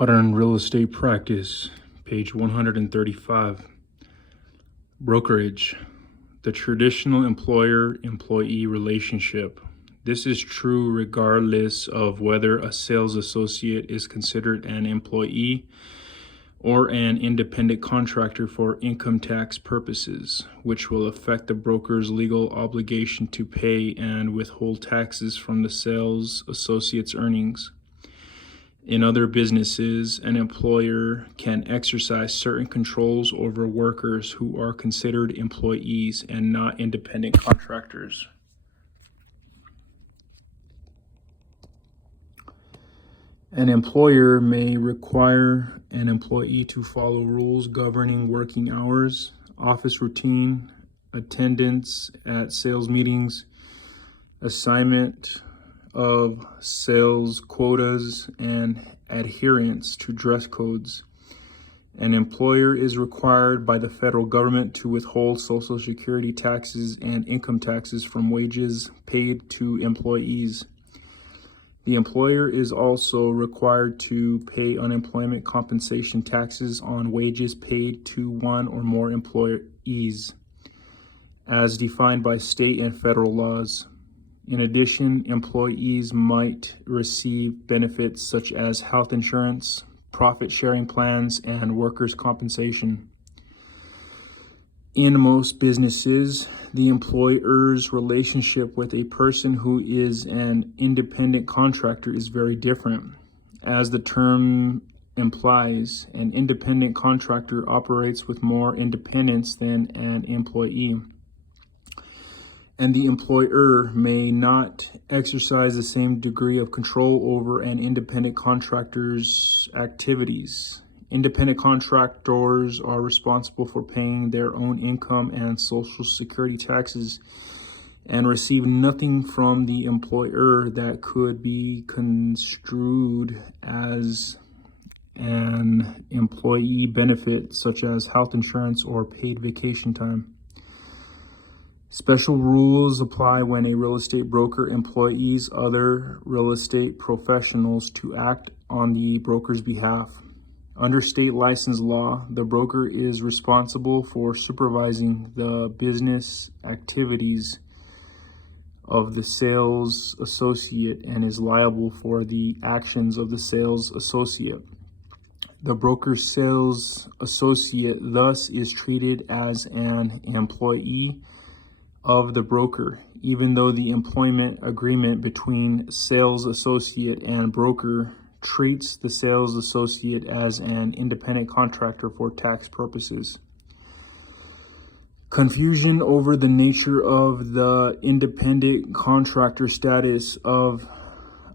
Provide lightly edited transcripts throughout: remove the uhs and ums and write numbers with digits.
Modern Real Estate Practice, page 135. Brokerage, the traditional employer-employee relationship. This is true regardless of whether a sales associate is considered an employee or an independent contractor for income tax purposes, which will affect the broker's legal obligation to pay and withhold taxes from the sales associate's earnings. In other businesses, an employer can exercise certain controls over workers who are considered employees and not independent contractors. An employer may require an employee to follow rules governing working hours, office routine, attendance at sales meetings, assignment of sales quotas, and adherence to dress codes. An employer is required by the federal government to withhold Social Security taxes and income taxes from wages paid to employees. The employer is also required to pay unemployment compensation taxes on wages paid to one or more employees, as defined by state and federal laws. In addition, employees might receive benefits such as health insurance, profit-sharing plans, and workers' compensation. In most businesses, the employer's relationship with a person who is an independent contractor is very different. As the term implies, an independent contractor operates with more independence than an employee, and the employer may not exercise the same degree of control over an independent contractor's activities. Independent contractors are responsible for paying their own income and Social Security taxes and receive nothing from the employer that could be construed as an employee benefit, such as health insurance or paid vacation time. Special rules apply when a real estate broker employs other real estate professionals to act on the broker's behalf. Under state license law, the broker is responsible for supervising the business activities of the sales associate and is liable for the actions of the sales associate. The broker's sales associate thus is treated as an employee of the broker, even though the employment agreement between sales associate and broker treats the sales associate as an independent contractor for tax purposes. Confusion over the nature of the independent contractor status of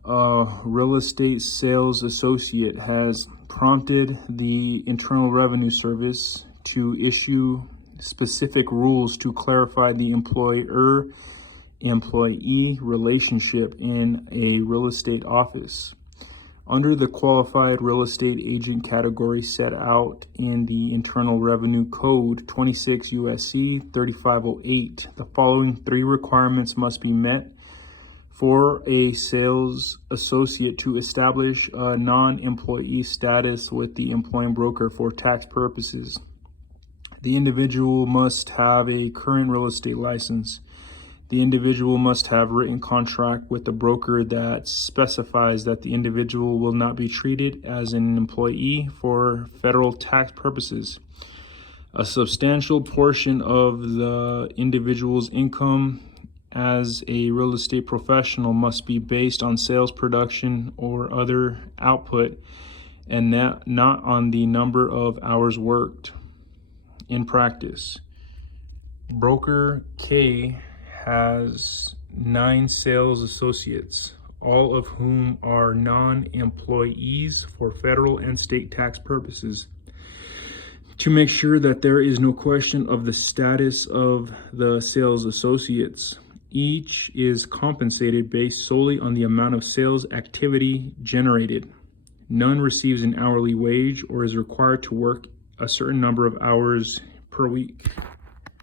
a real estate sales associate has prompted the Internal Revenue Service to issue specific rules to clarify the employer-employee relationship in a real estate office. Under the qualified real estate agent category set out in the Internal Revenue Code 26 U.S.C. 3508, the following three requirements must be met for a sales associate to establish a non-employee status with the employing broker for tax purposes. The individual must have a current real estate license. The individual must have written contract with the broker that specifies that the individual will not be treated as an employee for federal tax purposes. A substantial portion of the individual's income as a real estate professional must be based on sales production or other output and not on the number of hours worked. In practice, Broker K has 9 sales associates, all of whom are non-employees for federal and state tax purposes. To make sure that there is no question of the status of the sales associates, each is compensated based solely on the amount of sales activity generated. None receives an hourly wage or is required to work a certain number of hours per week.